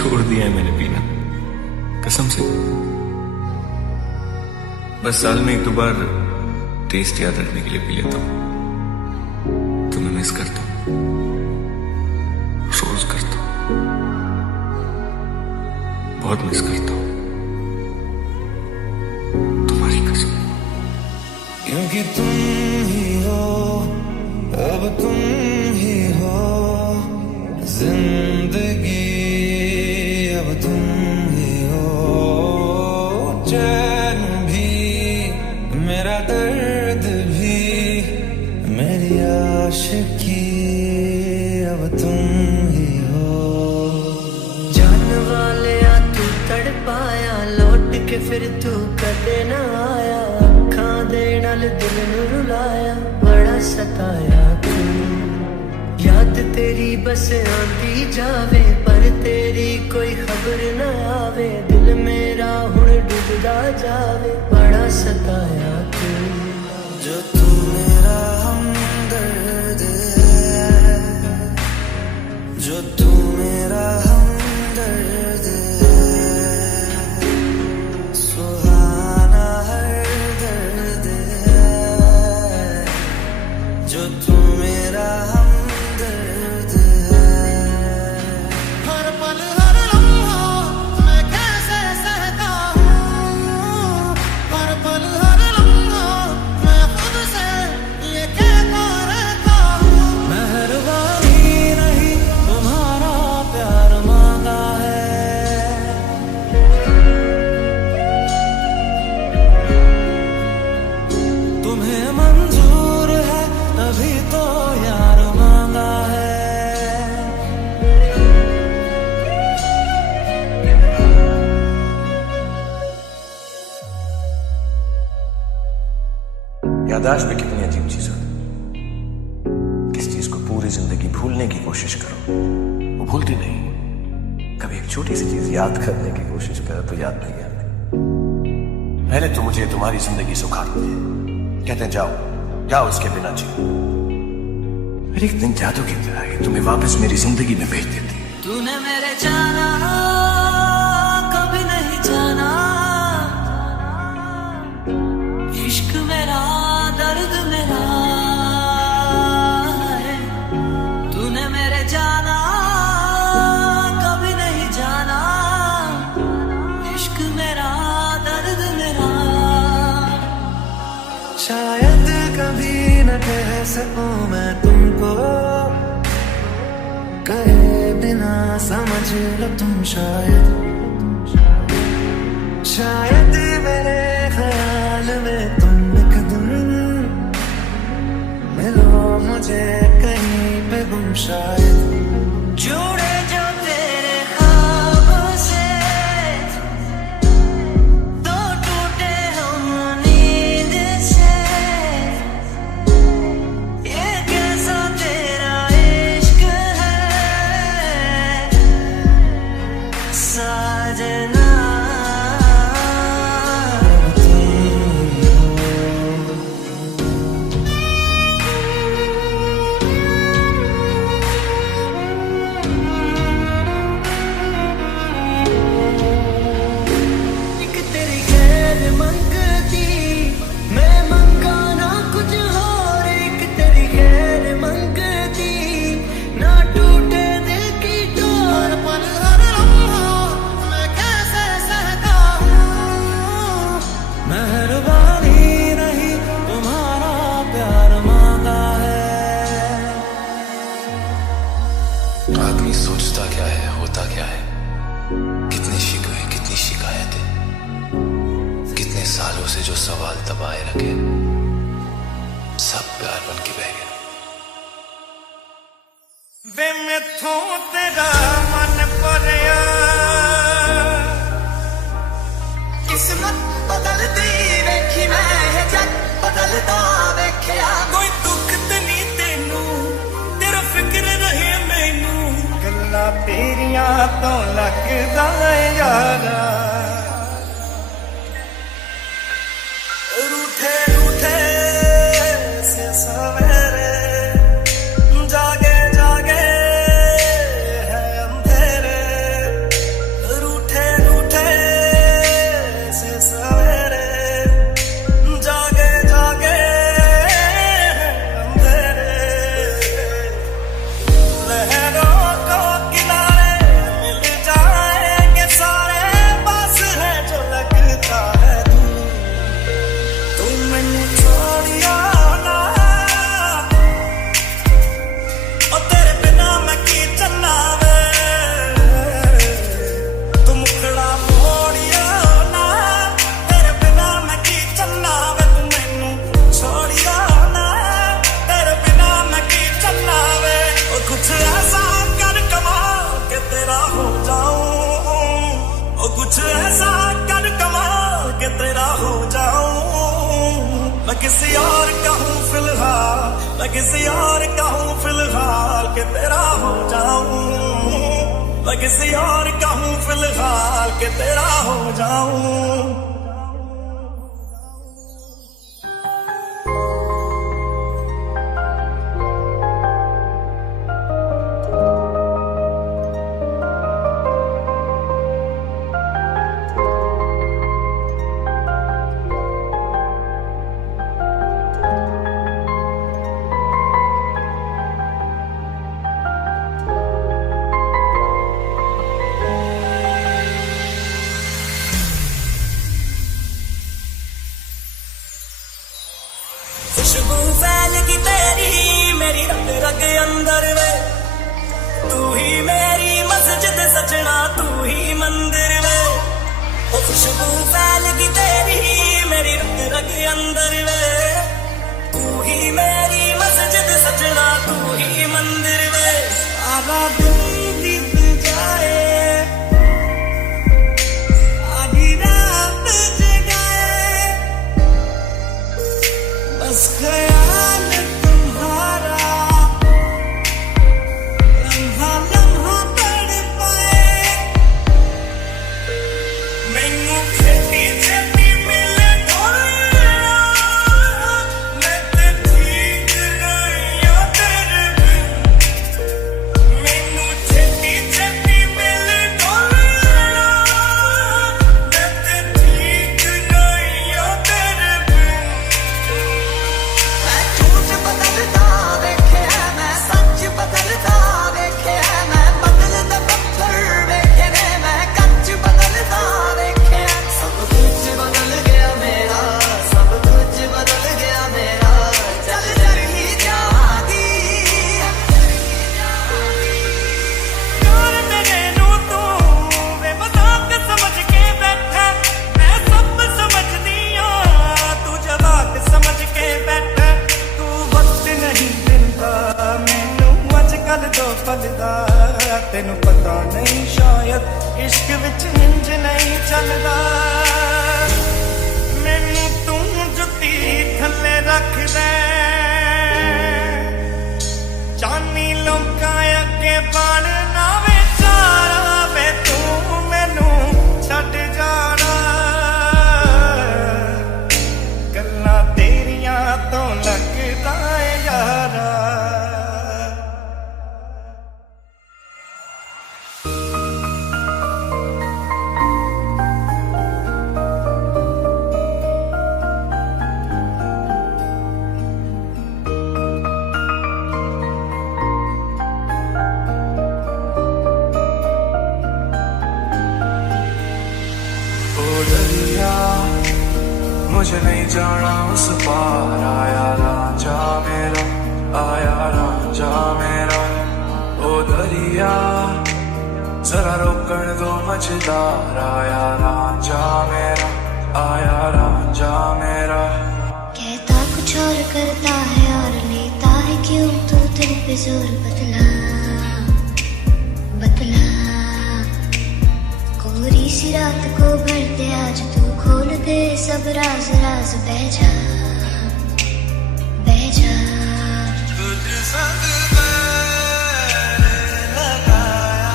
छोड़ दिया है मैंने पीना, कसम से। बस साल में एक दो बार टेस्ट याद रखने के लिए पी लेता हूं। तुम्हें मिस करता हूं, रोज करता हूं, बहुत मिस करता हूं, तुम्हारी कसम। क्योंकि तुम ही हो, अब तुम ही हो जिंदगी, अब तुम ही हो चैन भी, मेरा दर्द भी, मेरी आशिकी, अब तुम ही हो। जान वाले आ तू तड़पाया, लौट के फिर तू कदे न आया, अखां दे नाल दिल नू रुलाया, बड़ा सताया तू। याद तेरी बस आंदी जावे, पर तेरी कोई खबर न आवे, दिल मेरा हुण डूबदा जावे, बड़ा सताया तू। जो तू मेरा हमदर्द है, जो तू मेरा हमदर्द है, सुहाना हर दर्द है, जो तू मेरा हमदर्द है। हर पल हर लम्हा मैं कैसे सहता हूँ, हर पल हर लम्हा मैं खुद से ये कहता रहता हूँ। मेहरबानी नहीं तुम्हारा प्यार मांगा है, तुम्हें मंजूर है तभी तो यार मांगा है। याददाश्त में कितनी अजीब चीज होती। किस चीज को पूरी जिंदगी भूलने की कोशिश करो, वो भूलती नहीं। कभी एक छोटी सी चीज याद करने की कोशिश करो तो याद नहीं आती। पहले तो मुझे तुम्हारी जिंदगी सुखाती है, कहते हैं जाओ जाओ इसके बिना जियो। फिर एक दिन जादू की तरह ये तुम्हें वापस मेरी जिंदगी में भेज देती है। तूने मेरे जाना कभी नहीं जाना, इश्क मेरा दर्द मेरा है। तूने मेरे जाना कभी नहीं जाना, इश्क मेरा दर्द मेरा। शायद कभी न कह सकूं मैं तुमको, कहे बिना समझ लो तुम शायद। शायद मेरे ख्याल में तुम एक दिन मिलो मुझे कहीं पे गुम शायद। जुड़े जो तेरे ख्वाबों से, तो टूटे हम नींद से, ये कैसा तेरा इश्क है साजना। आदमी सोचता क्या है, होता क्या है, कितने शिकवे कितनी शिकायतें, कितने सालों से जो सवाल दबाए रखे, सब प्यार बन के बह गए। वे मैथों तेरा मन भरिया, किस्मत बदलती वेखी मैं जग बदलता वेख्या। कोई दुख ते नहीं तेनू, तेरा फिक्र रहे मैनू, गल्लां तेरियां तो लगदा यारा। रूठे रूठे से सवेरे, जागे जागे है अंधेरे, मैं किसी और का हूँ फिलहाल के तेरा हो जाऊं, मैं किसी और का हूँ फिलहाल के तेरा हो जाऊं। खुशबू फैलगी तेरी मेरी रग रग अंदर वे, तू ही मेरी मस्जिद सजना तू ही मंदिर वे। ओ खुशबू फैलगी तेरी मेरी रग रग अंदर वे, तू ही मेरी मस्जिद सजना तू ही मंदिर वे। सारा दिन बीत जाए आधी रात जगाए, बस ख्याल तुम्हारा लम्हा लम्हा पड़ पाए। मैनू खेती छेती मिले थोड़ा, मैं ते ठीक नहीं आ तेरे बिन। मैनू छेती छेती मिले थोड़ा, मैं ते ठीक नहीं आ तेरे बिन। मैं झूठ बदलता वेखे मैं सच बदलता वेखे मैं बदलदा पत्थर वेखे ने मैं कच्च बदलता वेखे। सब कुछ बदल गया मेरा, सब कुछ बदल गया मेरा, चल रही जागी यार मेरे नू तू वे मजाक समझ के बैठा, मैं सब समझदी हां तू जवाक समझ के बैठा। तू वक्त नहीं दिंदा मैनू अजकल दो पल दा, तेनू पता नहीं शायद इश्क विच इंज नहीं चलदा। मैनू तू जुत्ती थल्ले रख दे, चानी लोकां अगे बण ना वे चारा वे, तू मैनू छड्ड जाना। गल्लां तेरियां तो लगदा ए यारा। ओ दरिया मुझे नहीं जाना उस पार, आया रांझा मेरा, आया रांझा मेरा। ओ दरिया जरा रोकण दो मझदार, आया रांझा मेरा, आया रांझा मेरा। कहता कुछ और करता है और लेता है क्यों तू दिल पे जोर, बदला बदला। कोरी सी रात को भर दे आज तू, खोल दे सब राज राज, बह जा बह जा। तुझ संग मैंने लगाया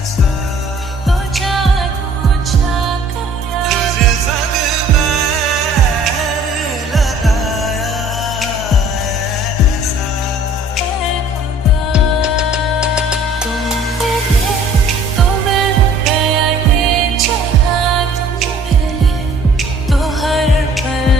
ऐसा, तो जादू छा गया, तुझ संग मैंने लगाया ऐसा। ऐ खुदा तुम मिले तो मिल गया ये जहां, तुम मिले तो हर पल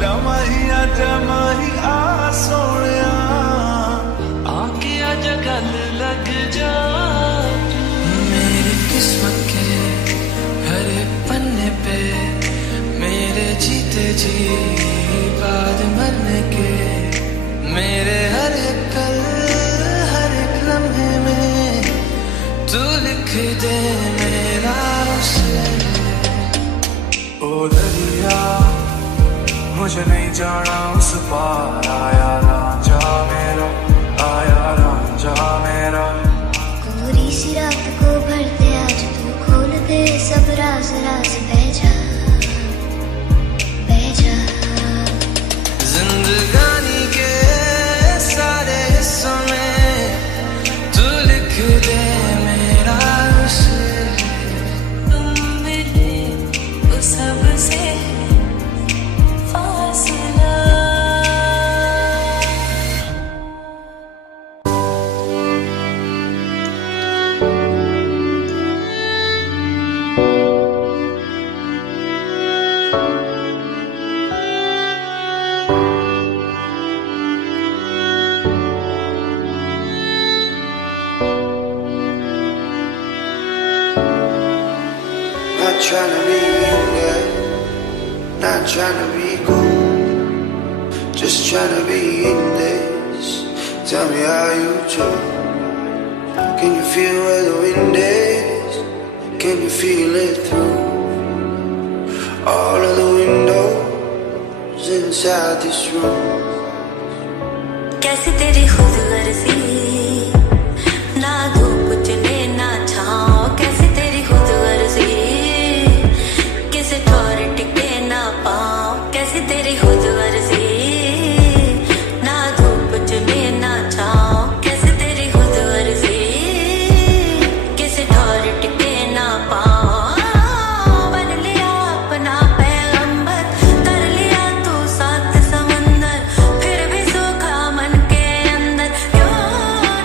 जमाही आ सोनिया आके आजा गल लग जा मेरी किस्मत के हरे पन्ने पे मेरे जीते जी बाद मरने के मेरे हर एक पल हर एक लम्हे में तू लिख दे मेरा उसे ओ दरिया मुझे नहीं जाना उस पार आया रांझा मेरा आया रांझा मेरा कोरी सी रात को भरते आज तू खोल दे सब राज राज बह जा जिंदगानी के सारे हिस्सों में तू लिख दे मेरा उसे तुम मिले उस सबसे फासला Not trying to be good, not trying to be cool, just trying to be in this. Tell me how you do. Can you feel where the wind is? Can you feel it through all of the windows inside this room? कैसी तेरी खुद गर्जी ना धूप चले ना छाँव कैसी तेरी खुद गर्जी किसे ठोर टिके ना पाँव कैसी तेरी खुद गर्जी ना धूप चले ना छाँव कैसी तेरी खुद गर्जी किसे ठोर टिके ना पाँव बन लिया अपना पैगंबर कर लिया तू सात समंदर फिर भी सूखा मन के अंदर क्यों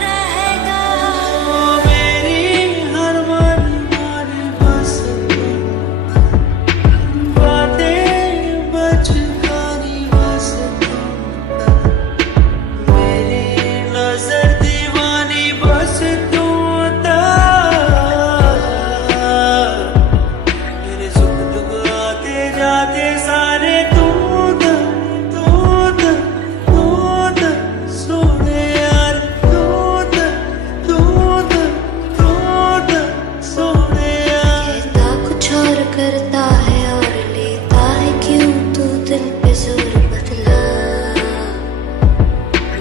रहेगा मेरी हर मन बस बातें बचकानी बस मेरी नजर दीवानी बस तू मेरे सुख दुख आते जाते सारे तू सोने यार तू सोने यार कहता कुछ और करता है और लेता है क्यों तू दिल पे जोर बतला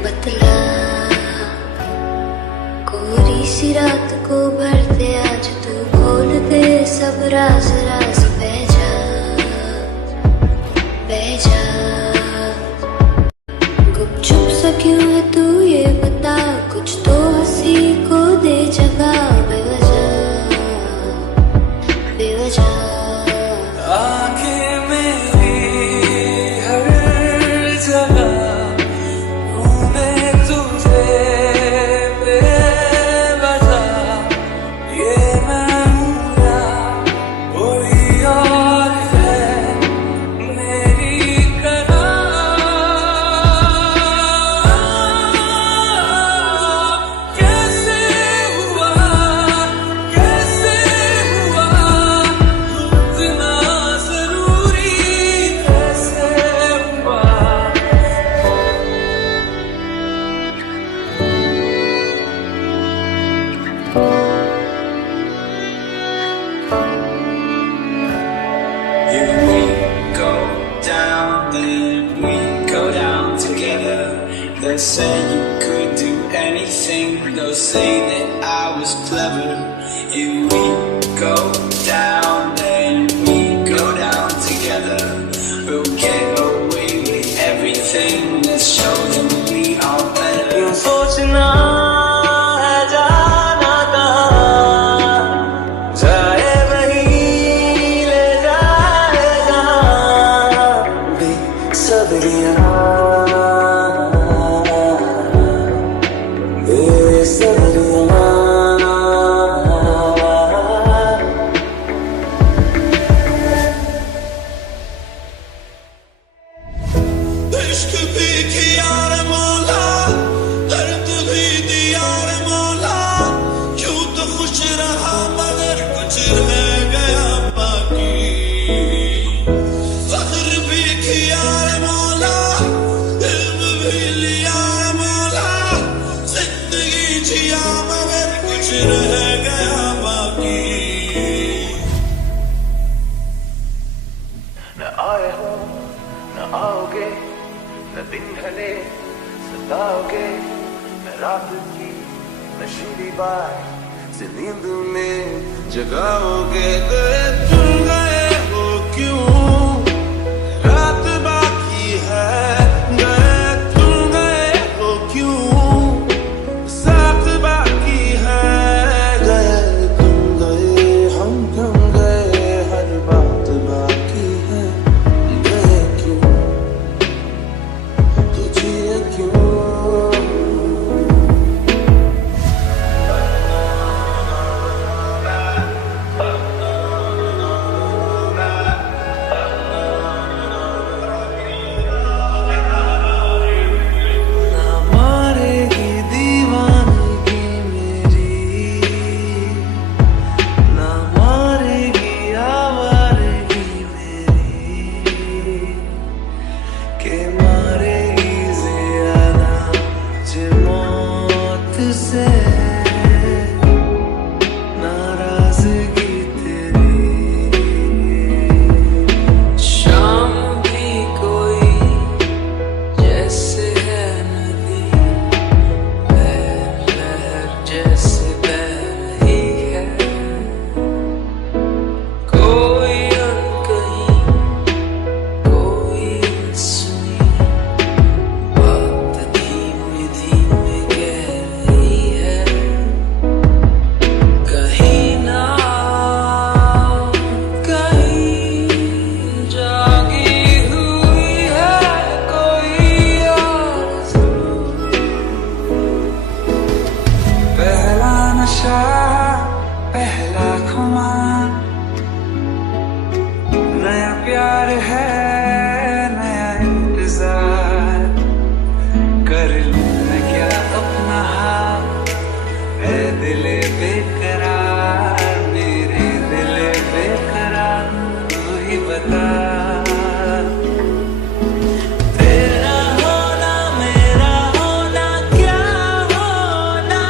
बतला कोरी सी रात को भरते आज तू खोल दे सब राज राज बह जा गुपचुप सा क्यों है तू ये बता कुछ तो हंसी को दे जगह बेवजह आंखें मेरी हर जगह घूमे तुझे बेवजह ये मैं हूँ या कोई और है मेरी करार कैसे हुआ इतना जरूरी कैसे हुआ If we go down, then we go down together. They'll say you could do anything. They'll say that I was clever. If we go down, then we go down together. We'll get away with everything. Let's show them we are better. क्यों सोचना है जाना कहाँ जाए वही ले जाए जहाँ बेसब्रियाँ बेसब्रियाँ भी किया रे मौला, दर्द भी दिया रे मौला, यूं तो खुश रहा मगर कुछ रह गया बाकी। फख्र भी किया रे मौला, इल्म भी लिया रे मौला, जिंदगी जिया मगर कुछ रह गया बाकी। न आए हो न आओगे, न दिन ढले सताओगे, न रात की नशीली बात से नींद में जगाओगे। गए तुम गए हो क्यों, रात बाकी है। गए तुम गए हो क्यों, साथ बाकी है। गए तुम गए हम क्यों गए, हर बात बाकी है। गए क्यों तो जिए क्यों। ना मारेगी दीवानगी मेरी, ना मारेगी आवारगी मेरी, के मारेगी ज़ियादा जे मौत से नाराज़गी तेरी। शाम भी कोई जैसे है नदी, लहर लहर जैसे बह रही है। कोई अनकही कोई अनसुनी बात धीमे धीमे कह रही है। कहीं ना कहीं जागी हुई है कोई आरज़ू। पहला नशा पहला खुमार, नया प्यार है नया इंतजार। कर लूं मैं क्या अपना हाल, ऐ दिले बेकरार, मेरे दिले बेकरार, तू ही बता। तेरा होना मेरा होना क्या होना,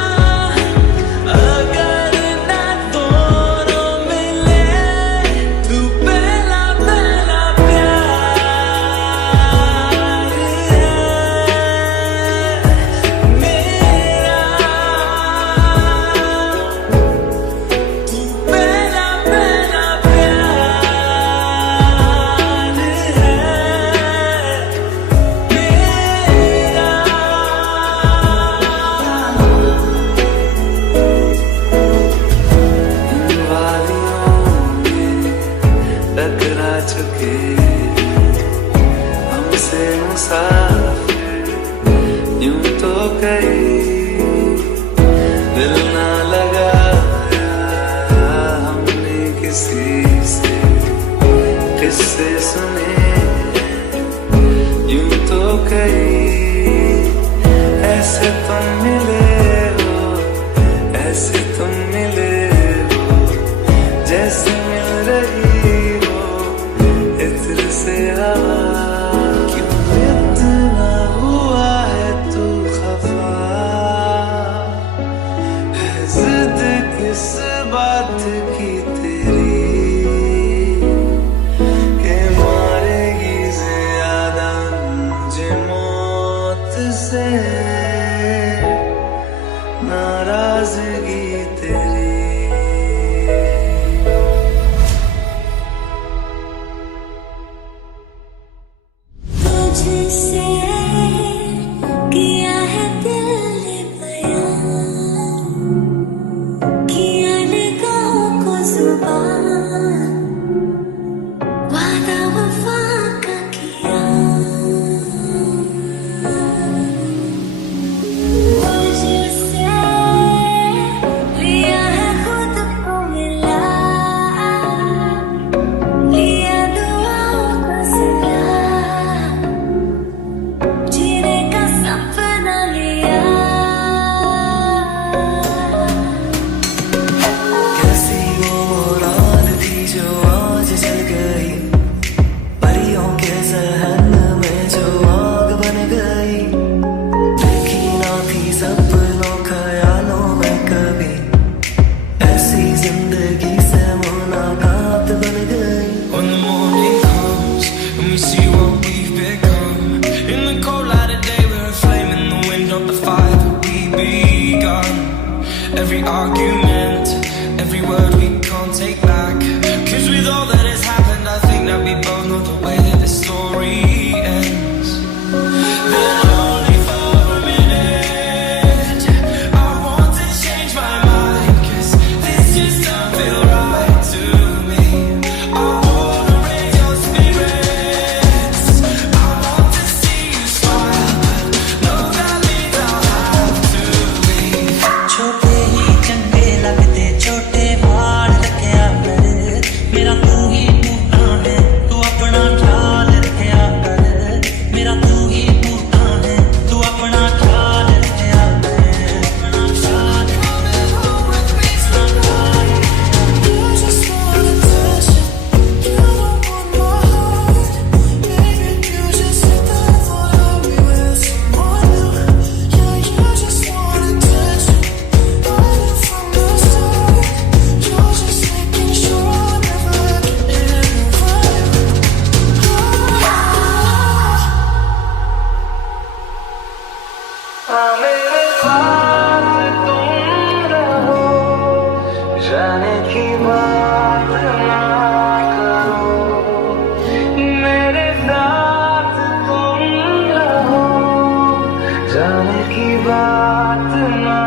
अगर ना दोनों मिले। तू पहला पहला प्यार है मेरा, तू पहला पहला प्यार है मेरा। इन वादियों में टकरा चुके हमसे मुसाफिर, यूं तो कहीं दिल ना लगाया हमने किसी से। किस्से सुने यूं तो कहीं, ऐसे तुम मिले हो, ऐसे तुम मिले हो, जैसे मिल रही हो इत्र से हवा। क्यों इतना हुआ है तू खफा, है जिद किस बात की तेरी, के मारेगी ज़ियादा मुझे मौत से नाराज़गी तेरी। तुझसे किया है दिल ने बयान, किया निगाहों को ज़ुबान, वादा वफा का किया। तुझसे every argument, every word we can't take back. Cause with all that has happened, I think that we both know the way that the story ends. Then only for a minute, I want to change my mind, cause this just don't feel right to me. I wanna raise your spirits, I want to see you smile, but no, that means I'll have to leave. छोटे ही चंगे लगते छोटे बाल रखया कर मेरा तू ही टूटा है तू अपना ख्याल रखया कर मेरा तू ही टूटा है तू अपना ख्याल रखया कर अपना ख्याल मेरे साथ तुम रहो जाने की बात ना करो मेरे साथ तुम रहो जाने की बात ना